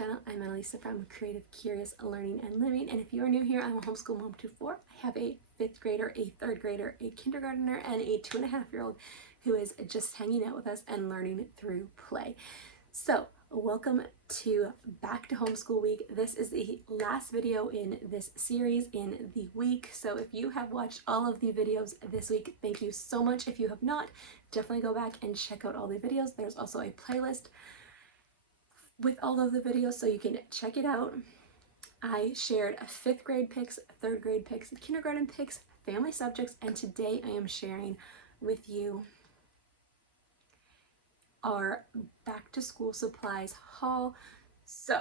channel. I'm Annalisa from Creative, Curious, Learning and Living, and if you are new here, I'm a homeschool mom to four. I have a 5th grader, a 3rd grader, a kindergartner, and a 2.5-year-old who is just hanging out with us and learning through play. So welcome to Back to Homeschool Week. This is the last video in this series in the week. So if you have watched all of the videos this week, thank you so much. If you have not, definitely go back and check out all the videos. There's also a playlist with all of the videos, so you can check it out. I shared 5th grade picks, 3rd grade picks, kindergarten picks, family subjects, and today I am sharing with you our back to school supplies haul. So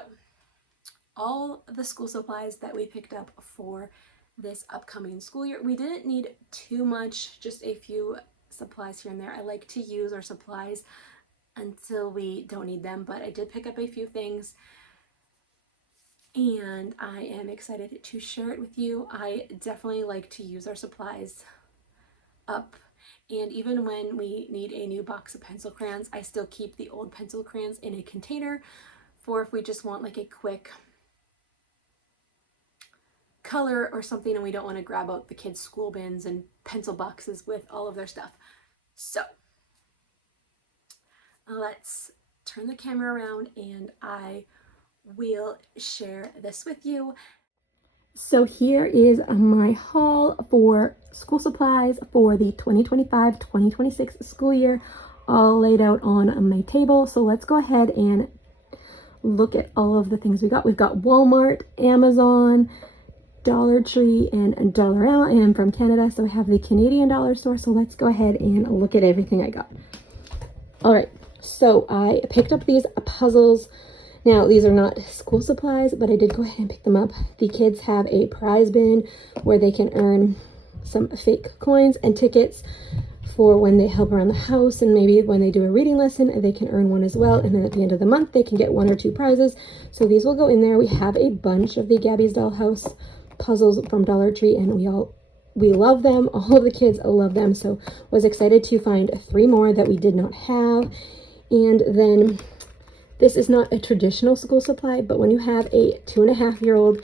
all the school supplies that we picked up for this upcoming school year, we didn't need too much, just a few supplies here and there. I like to use our supplies until we don't need them, but I did pick up a few things and I am excited to share it with you. I definitely like to use our supplies up, and even when we need a new box of pencil crayons, I still keep the old pencil crayons in a container for if we just want like a quick color or something and we don't want to grab out the kids' school bins and pencil boxes with all of their stuff. So let's turn the camera around and I will share this with you. So here is my haul for school supplies for the 2025-2026 school year, all laid out on my table. So let's go ahead and look at all of the things we got. We've got Walmart, Amazon, Dollar Tree, and Dollar L. I am from Canada, so I have the Canadian dollar store. So let's go ahead and look at everything I got. All right. So I picked up these puzzles. Now, these are not school supplies, but I did go ahead and pick them up. The kids have a prize bin where they can earn some fake coins and tickets for when they help around the house, and maybe when they do a reading lesson, they can earn one as well. And then at the end of the month, they can get 1 or 2 prizes. So these will go in there. We have a bunch of the Gabby's Dollhouse puzzles from Dollar Tree, and we love them. All of the kids love them. So was excited to find 3 more that we did not have. And then this is not a traditional school supply, but when you have a 2.5-year-old,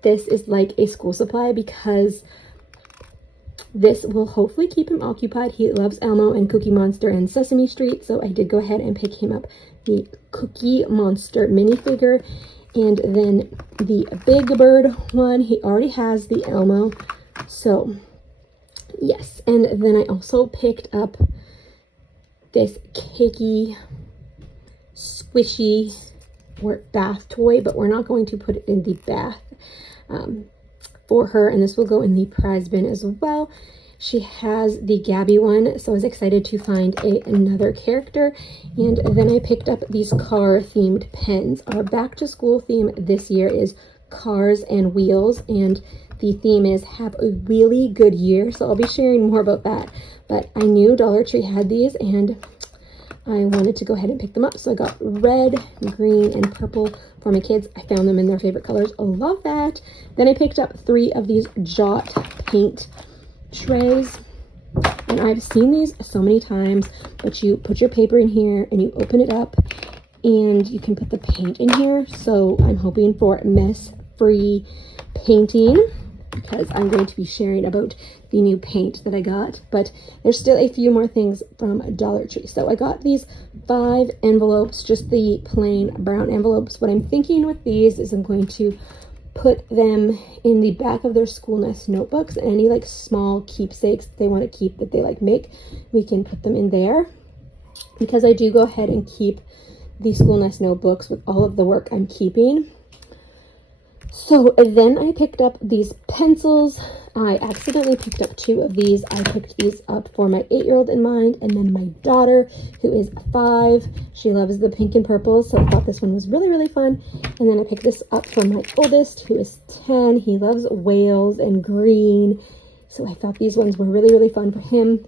this is like a school supply because this will hopefully keep him occupied. He loves Elmo and Cookie Monster and Sesame Street, so I did go ahead and pick him up the Cookie Monster minifigure. And then the Big Bird one, he already has the Elmo, so yes. And then I also picked up this cakey, squishy bath toy, but we're not going to put it in the bath for her, and this will go in the prize bin as well. She has the Gabby one, so I was excited to find another character. And then I picked up these car themed pens. Our back to school theme this year is cars and wheels, and the theme is have a really good year, so I'll be sharing more about that. But I knew Dollar Tree had these and I wanted to go ahead and pick them up. So I got red, green, and purple for my kids. I found them in their favorite colors. I love that. Then I picked up 3 of these Jot paint trays. And I've seen these so many times, but you put your paper in here and you open it up and you can put the paint in here. So I'm hoping for mess-free painting, because I'm going to be sharing about the new paint that I got. But there's still a few more things from Dollar Tree. So I got these 5 envelopes, just the plain brown envelopes. What I'm thinking with these is I'm going to put them in the back of their school nest notebooks. Any like small keepsakes they want to keep that they like make, we can put them in there, because I do go ahead and keep the school nest notebooks with all of the work I'm keeping. So then I picked up these pencils. I accidentally picked up 2 of these. I picked these up for my 8-year-old in mind, and then my daughter, who is 5. She loves the pink and purple, so I thought this one was really, really fun. And then I picked this up for my oldest, who is 10. He loves whales and green, so I thought these ones were really, really fun for him.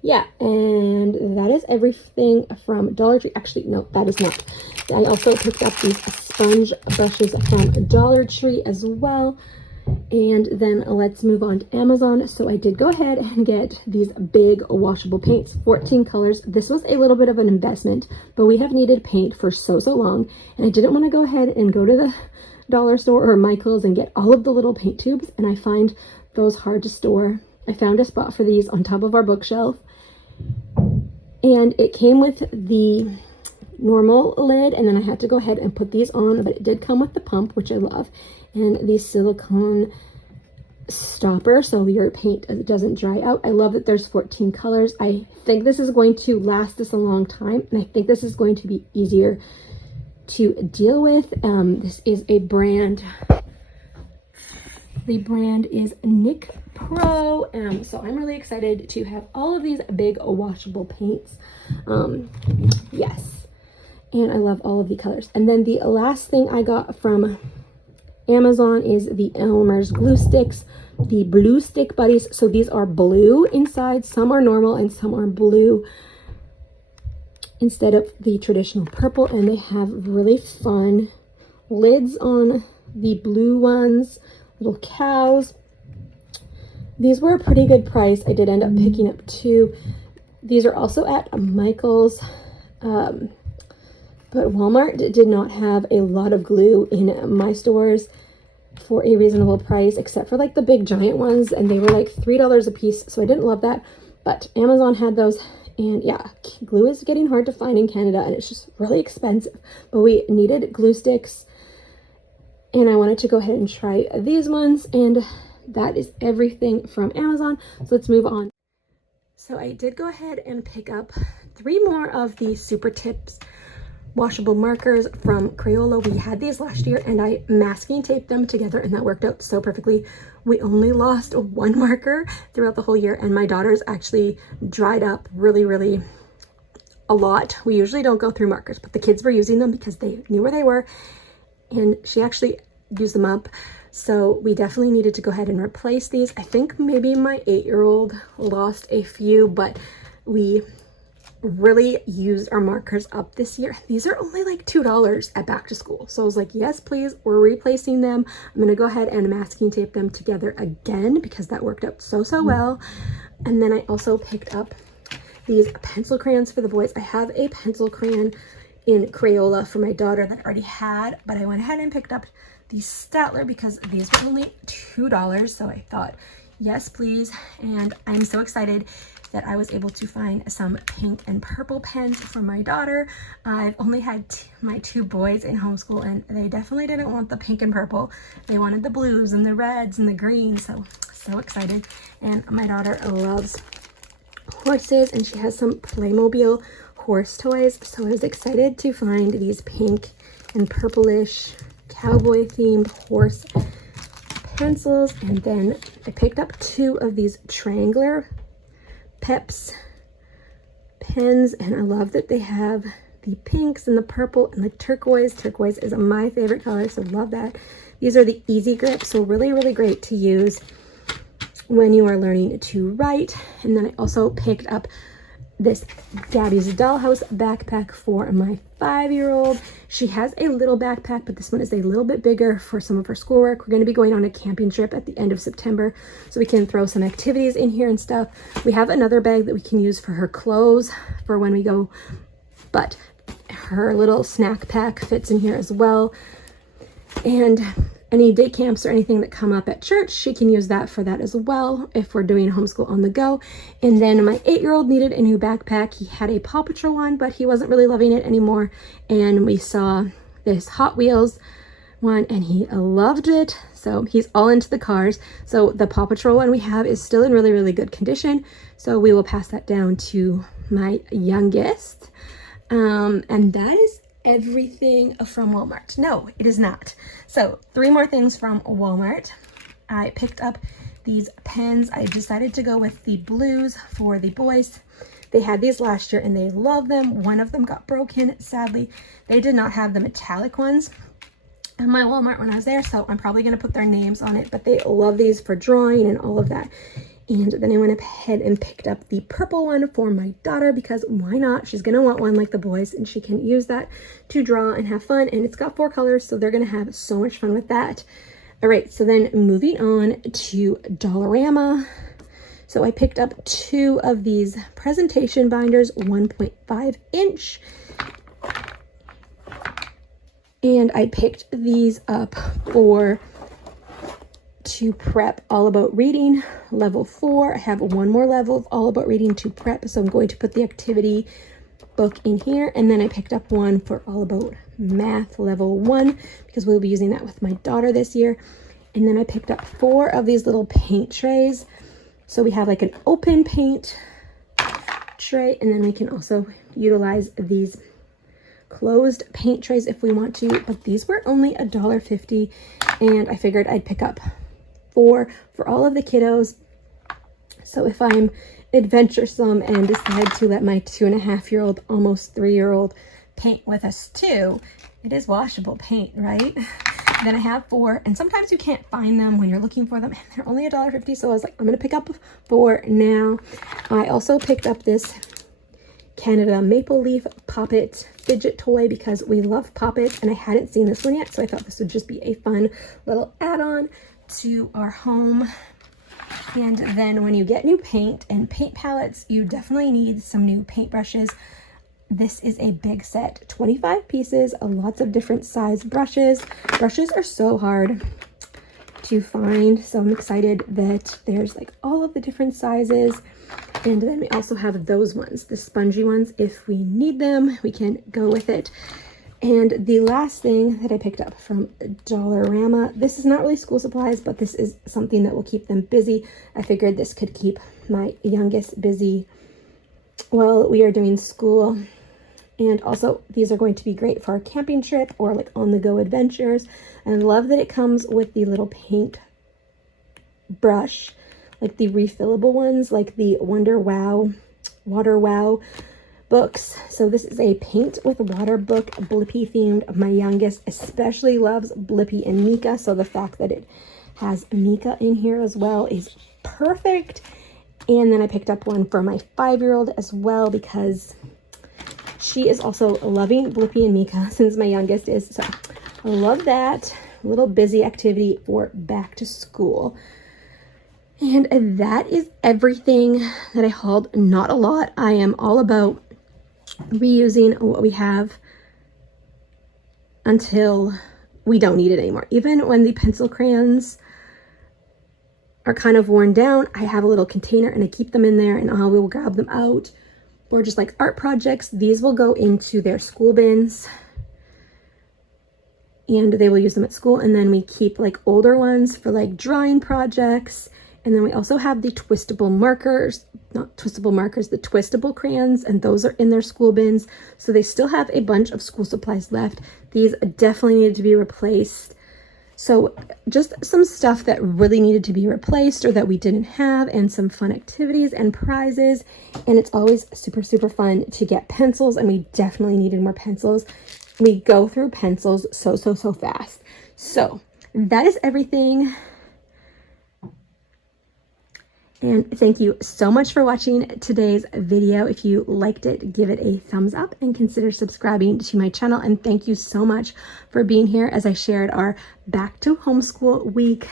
Yeah, and that is everything from Dollar Tree. Actually, no, that is not. I also picked up these sponge brushes from Dollar Tree as well. And then let's move on to Amazon. So I did go ahead and get these big washable paints, 14 colors. This was a little bit of an investment, but we have needed paint for so long. And I didn't want to go ahead and go to the dollar store or Michael's and get all of the little paint tubes. And I find those hard to store. I found a spot for these on top of our bookshelf. And it came with the normal lid, and then I had to go ahead and put these on, but it did come with the pump, which I love, and the silicone stopper so your paint doesn't dry out. I love that there's 14 colors. I think this is going to last us a long time, and I think this is going to be easier to deal with. This is a brand, the brand is Nick Pro, so I'm really excited to have all of these big washable paints. Yes. And I love all of the colors. And then the last thing I got from Amazon is the Elmer's glue sticks, the blue stick buddies. So these are blue inside. Some are normal and some are blue instead of the traditional purple. And they have really fun lids on the blue ones, little cows. These were a pretty good price. I did end up picking up 2. These are also at Michael's. But Walmart did not have a lot of glue in my stores for a reasonable price, except for like the big giant ones, and they were like $3 a piece, so I didn't love that. But Amazon had those, and yeah, glue is getting hard to find in Canada, and it's just really expensive. But we needed glue sticks, and I wanted to go ahead and try these ones, and that is everything from Amazon. So let's move on. So I did go ahead and pick up 3 more of the Super Tips washable markers from Crayola. We had these last year, and I masking taped them together, and that worked out so perfectly. We only lost 1 marker throughout the whole year, and my daughter's actually dried up really a lot. We usually don't go through markers, but the kids were using them because they knew where they were, and she actually used them up. So we definitely needed to go ahead and replace these. I think maybe my 8-year-old lost a few, but we really used our markers up this year. These are only like $2 at back to school. So I was like, yes, please, we're replacing them. I'm gonna go ahead and masking tape them together again because that worked out so well. And then I also picked up these pencil crayons for the boys. I have a pencil crayon in Crayola for my daughter that I already had, but I went ahead and picked up the Statler because these were only $2. So I thought, yes, please. And I'm so excited that I was able to find some pink and purple pens for my daughter. I've only had my 2 boys in homeschool, and they definitely didn't want the pink and purple. They wanted the blues and the reds and the greens, so excited. And my daughter loves horses, and she has some Playmobil horse toys, so I was excited to find these pink and purplish cowboy themed horse pencils. And then I picked up 2 of these triangular Peps pens, and I love that they have the pinks and the purple and the turquoise. Turquoise is my favorite color, so love that. These are the Easy Grip, so really great to use when you are learning to write. And then I also picked up this Gabby's Dollhouse backpack for my 5-year-old. She has a little backpack, but this one is a little bit bigger for some of her schoolwork. We're going to be going on a camping trip at the end of September, so we can throw some activities in here and stuff. We have another bag that we can use for her clothes for when we go, but her little snack pack fits in here as well. And any day camps or anything that come up at church, she can use that for that as well if we're doing homeschool on the go. And then my 8-year-old needed a new backpack. He had a Paw Patrol one, but he wasn't really loving it anymore. And we saw this Hot Wheels one, and he loved it. So he's all into the cars. So the Paw Patrol one we have is still in really good condition. So we will pass that down to my youngest. And that is everything from Walmart. No, it is not. So 3 more things from Walmart. I picked up these pens. I decided to go with the blues for the boys. They had these last year and they love them. One of them got broken, sadly. They did not have the metallic ones in my Walmart when I was there, so I'm probably going to put their names on it, but they love these for drawing and all of that. And then I went ahead and picked up the purple one for my daughter because why not? She's going to want one like the boys, and she can use that to draw and have fun. And it's got 4 colors, so they're going to have so much fun with that. All right, so then moving on to Dollarama. So I picked up 2 of these presentation binders, 1.5 inch. And I picked these up to prep All About Reading level 4. I have one more level of All About Reading to prep, so I'm going to put the activity book in here. And then I picked up one for All About Math level 1 because we'll be using that with my daughter this year. And then I picked up 4 of these little paint trays. So we have like an open paint tray, and then we can also utilize these closed paint trays if we want to, but these were only $1.50, and I figured I'd pick up 4 for all of the kiddos. So if I'm adventuresome and decide to let my 2.5-year-old, almost 3-year-old paint with us too, it is washable paint, right? Then I have 4, and sometimes you can't find them when you're looking for them, and they're only $1.50, so I was like, I'm gonna pick up 4 now. I also picked up this Canada Maple Leaf Poppet fidget toy because we love poppets, and I hadn't seen this one yet, so I thought this would just be a fun little add-on to our home. And then when you get new paint and paint palettes, you definitely need some new paint brushes. This is a big set, 25 pieces, lots of different size brushes. Brushes are so hard to find, so I'm excited that there's like all of the different sizes. And then we also have those ones, the spongy ones. If we need them, we can go with it. And the last thing that I picked up from Dollarama, this is not really school supplies, but this is something that will keep them busy. I figured this could keep my youngest busy while we are doing school. And also, these are going to be great for a camping trip or like on-the-go adventures. And I love that it comes with the little paint brush, like the refillable ones, like the Water Wow books. So this is a paint with water book, Blippi themed. My youngest especially loves Blippi and Mika, so the fact that it has Mika in here as well is perfect. And then I picked up one for my 5-year-old as well because she is also loving Blippi and Mika since my youngest is. So I love that little busy activity for back to school. And that is everything that I hauled. Not a lot. I am all about reusing what we have until we don't need it anymore. Even when the pencil crayons are kind of worn down, I have a little container and I keep them in there, and I will grab them out. Or just like art projects, these will go into their school bins and they will use them at school. And then we keep like older ones for like drawing projects. And then we also have the twistable markers, not twistable markers, the twistable crayons, and those are in their school bins. So they still have a bunch of school supplies left. These definitely needed to be replaced. So just some stuff that really needed to be replaced or that we didn't have, and some fun activities and prizes. And it's always super, super fun to get pencils, and we definitely needed more pencils. We go through pencils so fast. So that is everything. And thank you so much for watching today's video. If you liked it, give it a thumbs up and consider subscribing to my channel. And thank you so much for being here as I shared our back to homeschool week.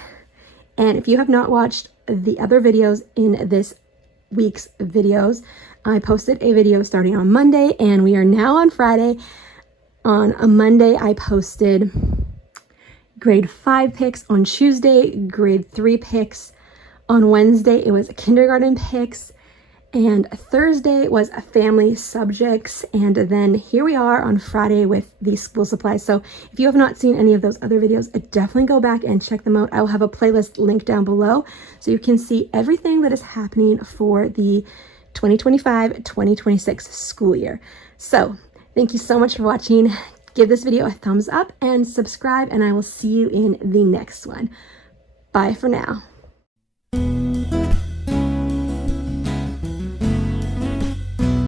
And if you have not watched the other videos in this week's videos, I posted a video starting on Monday and we are now on Friday. On a Monday, I posted grade 5 picks. On Tuesday, grade 3 picks. On Wednesday, it was kindergarten picks, and Thursday was family subjects, and then here we are on Friday with the school supplies. So if you have not seen any of those other videos, definitely go back and check them out. I will have a playlist linked down below so you can see everything that is happening for the 2025-2026 school year. So thank you so much for watching. Give this video a thumbs up and subscribe, and I will see you in the next one. Bye for now.